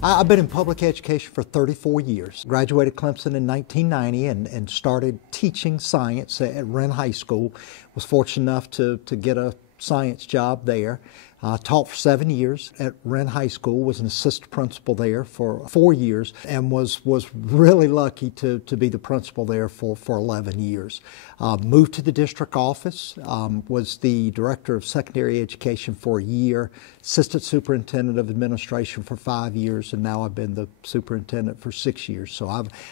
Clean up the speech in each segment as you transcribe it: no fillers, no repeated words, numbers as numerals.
I've been in public education for 34 years. Graduated Clemson in 1990 and started teaching science at Wren High School. Was fortunate enough to get a science job there. Taught for 7 years at Wren High School, was an assistant principal there for 4 years, and was really lucky to be the principal there for 11 years. Moved to the district office, was the director of secondary education for a year, assistant superintendent of administration for 5 years, and now I've been the superintendent for 6 years. So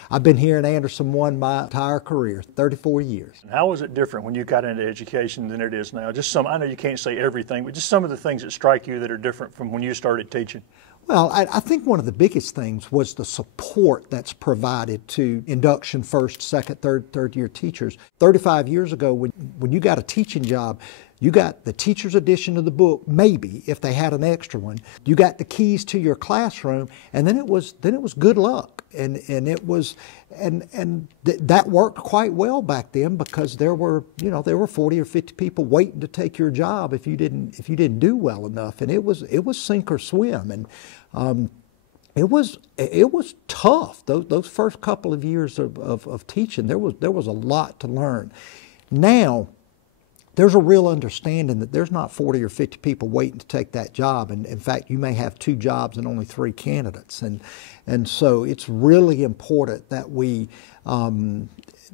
I've been here in Anderson 1 my entire career, 34 years. How was it different when you got into education than it is now? Just some, I know you can't say everything, but just some of the things that strike you that are different from when you started teaching? Well, I think one of the biggest things was the support that's provided to induction first, second, third year teachers. 35 years ago, when you got a teaching job, you got the teacher's edition of the book, maybe, if they had an extra one. You got the keys to your classroom, and then it was good luck. And it was, that worked quite well back then, because there were 40 or 50 people waiting to take your job if you didn't do well enough. And it was sink or swim. And it was tough. Those first couple of years of teaching, there was a lot to learn. Now, there's a real understanding that there's not 40 or 50 people waiting to take that job. And in fact, you may have 2 jobs and only 3 candidates. And so it's really important that we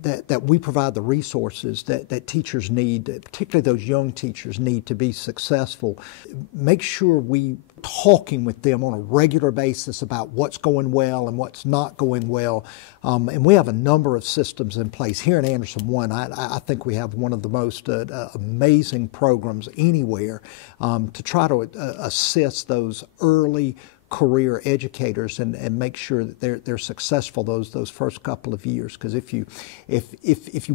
that we provide the resources that teachers need, particularly those young teachers need, to be successful. Make sure we talking with them on a regular basis about what's going well and what's not going well. And we have a number of systems in place. Here in Anderson 1, I think we have one of the most amazing programs anywhere to try to assist those early career educators and make sure that they're successful those first couple of years. Because if you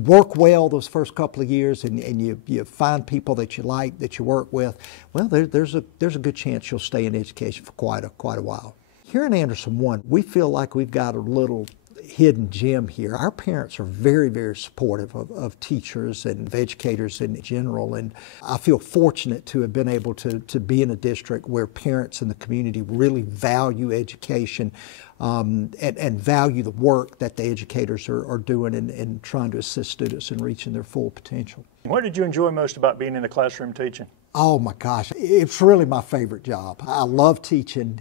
work well those first couple of years and you find people that you like, that you work with, well, there's a good chance you'll stay in education for quite a while. Here in Anderson 1, we feel like we've got a little hidden gem here. Our parents are very, very supportive of teachers and of educators in general, and I feel fortunate to have been able to be in a district where parents in the community really value education and value the work that the educators are doing in trying to assist students in reaching their full potential. What did you enjoy most about being in the classroom teaching? Oh my gosh, it's really my favorite job. I love teaching.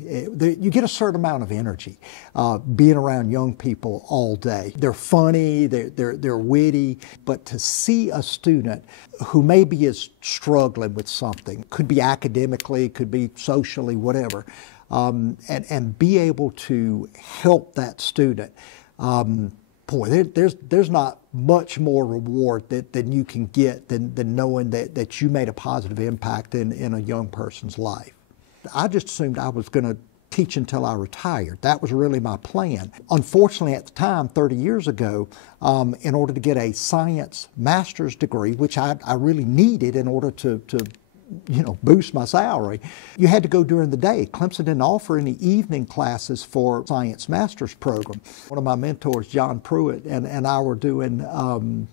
You get a certain amount of energy being around young people all day. They're funny, they're witty, but to see a student who maybe is struggling with something, could be academically, could be socially, whatever, and be able to help that student, boy, there's not much more reward than you can get than knowing that you made a positive impact in a young person's life. I just assumed I was going to teach until I retired. That was really my plan. Unfortunately, at the time, 30 years ago, in order to get a science master's degree, which I really needed in order to boost my salary, you had to go during the day. Clemson didn't offer any evening classes for science master's program. One of my mentors, John Pruitt, and I were doing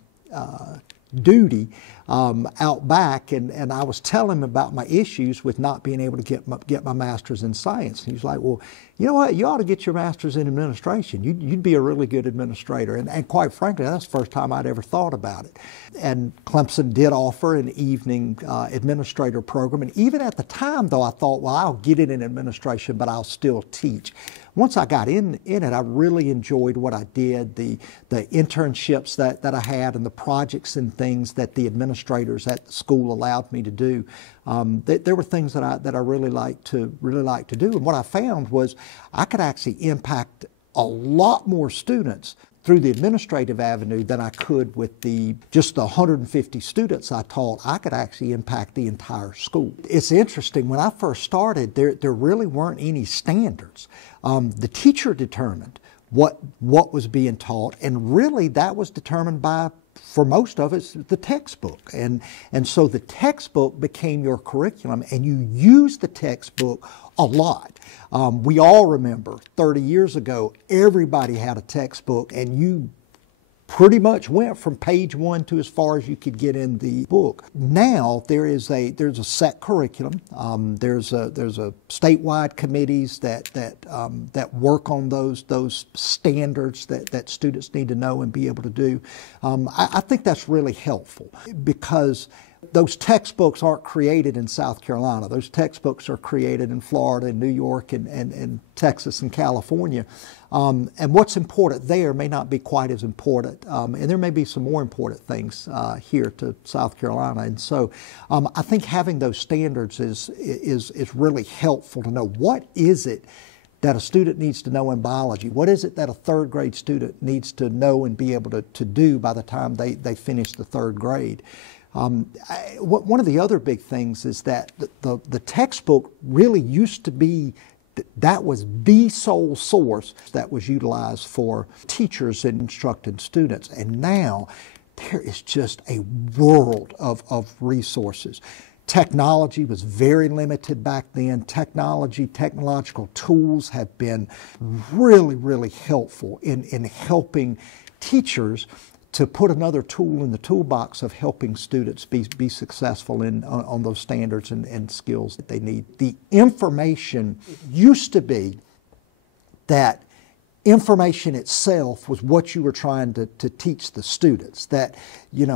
duty out back, and I was telling him about my issues with not being able to get my master's in science. And he was like, well, you know what, you ought to get your master's in administration. You'd be a really good administrator. And quite frankly, that's the first time I'd ever thought about it. And Clemson did offer an evening administrator program. And even at the time, though, I thought, well, I'll get it in administration, but I'll still teach. Once I got in it, I really enjoyed what I did, the internships that I had and the projects and things that the administrators at the school allowed me to do. There were things that I really liked to do. And what I found was I could actually impact a lot more students through the administrative avenue than I could with just the 150 students I taught. I could actually impact the entire school. It's interesting, when I first started, there really weren't any standards. The teacher determined what was being taught, and really that was determined by for most of us, the textbook. And so the textbook became your curriculum, and you use the textbook a lot. We all remember 30 years ago, everybody had a textbook, and you pretty much went from page one to as far as you could get in the book. Now there's a set curriculum. There's a statewide committees that work on those standards that students need to know and be able to do. I think that's really helpful, because those textbooks aren't created in South Carolina. Those textbooks are created in Florida and New York and Texas and California. And what's important there may not be quite as important. And there may be some more important things here to South Carolina. And so I think having those standards is really helpful to know what is it that a student needs to know in biology. What is it that a third grade student needs to know and be able to do by the time they finish the third grade? One of the other big things is that the textbook really used to be, that was the sole source that was utilized for teachers and instructing students. And now there is just a world of resources. Technology was very limited back then. Technological tools have been really, really helpful in helping teachers to put another tool in the toolbox of helping students be successful on those standards and skills that they need. The information used to be that information itself was what you were trying to teach the students, that you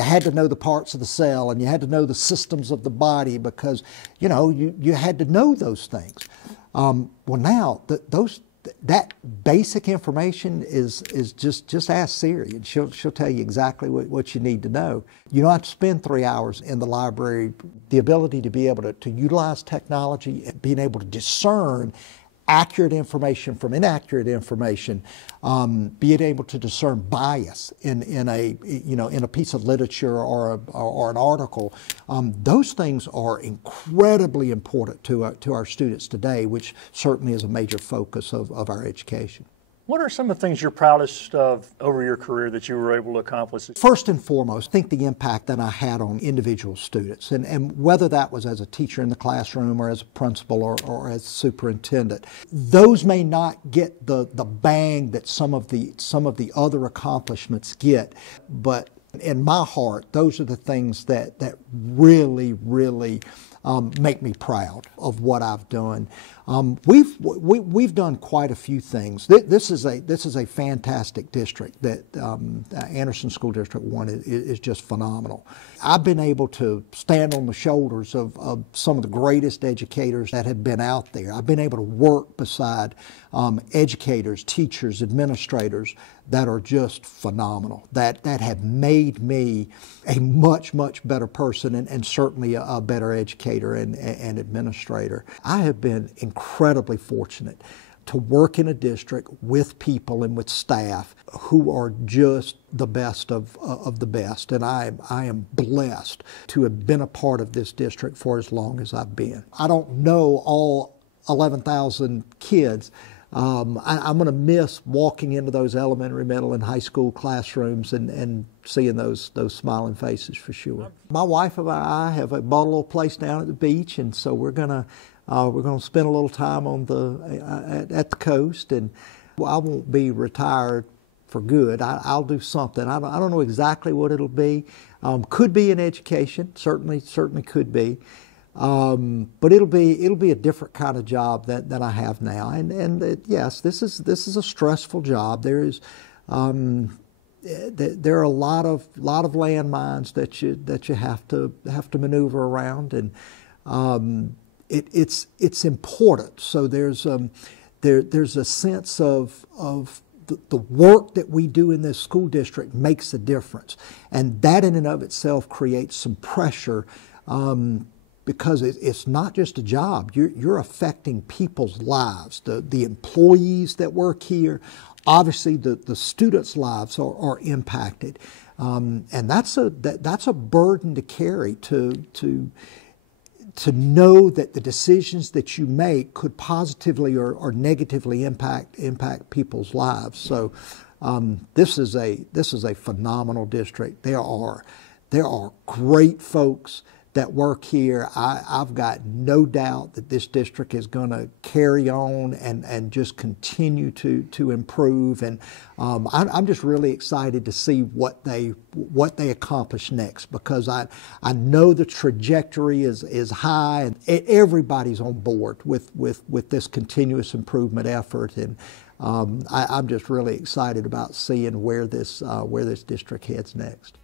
had to know the parts of the cell and you had to know the systems of the body, because you had to know those things. Well, now that basic information is just ask Siri, and she'll tell you exactly what you need to know. You don't have to spend 3 hours in the library. The ability to be able to utilize technology and being able to discern accurate information from inaccurate information, being able to discern bias in a piece of literature or an article, those things are incredibly important to our students today, which certainly is a major focus of our education. What are some of the things you're proudest of over your career that you were able to accomplish? First and foremost, I think the impact that I had on individual students, and whether that was as a teacher in the classroom or as a principal or as superintendent, those may not get the bang that some of the other accomplishments get, but in my heart, those are the things that really, really make me proud of what I've done. We've done quite a few things. This is a fantastic district. That Anderson School District 1 is just phenomenal. I've been able to stand on the shoulders of some of the greatest educators that have been out there. I've been able to work beside educators, teachers, administrators that are just phenomenal, that have made me a much, much better person and certainly a better educator and administrator. I have been incredibly fortunate to work in a district with people and with staff who are just the best of the best. And I am blessed to have been a part of this district for as long as I've been. I don't know all 11,000 kids. I'm going to miss walking into those elementary, middle, and high school classrooms and seeing those smiling faces for sure. My wife and I have bought a little place down at the beach, and so we're going to spend a little time on at the coast. And I won't be retired for good. I'll do something. I don't know exactly what it'll be. Could be in education. Certainly could be. But it'll be a different kind of job than I have now. Yes, this is a stressful job. There are a lot of landmines that you have to maneuver around, and it's important. So there's a sense of the work that we do in this school district makes a difference, and that in and of itself creates some pressure. Because it's not just a job. You're affecting people's lives, the employees that work here. Obviously, the students' lives are impacted, and that's a burden to carry. To know that the decisions that you make could positively or negatively impact people's lives. So This is a phenomenal district. There are great folks that work here. I've got no doubt that this district is going to carry on and just continue to improve. And I'm just really excited to see what they accomplish next, because I know the trajectory is high, and everybody's on board with this continuous improvement effort. And I'm just really excited about seeing where this district heads next.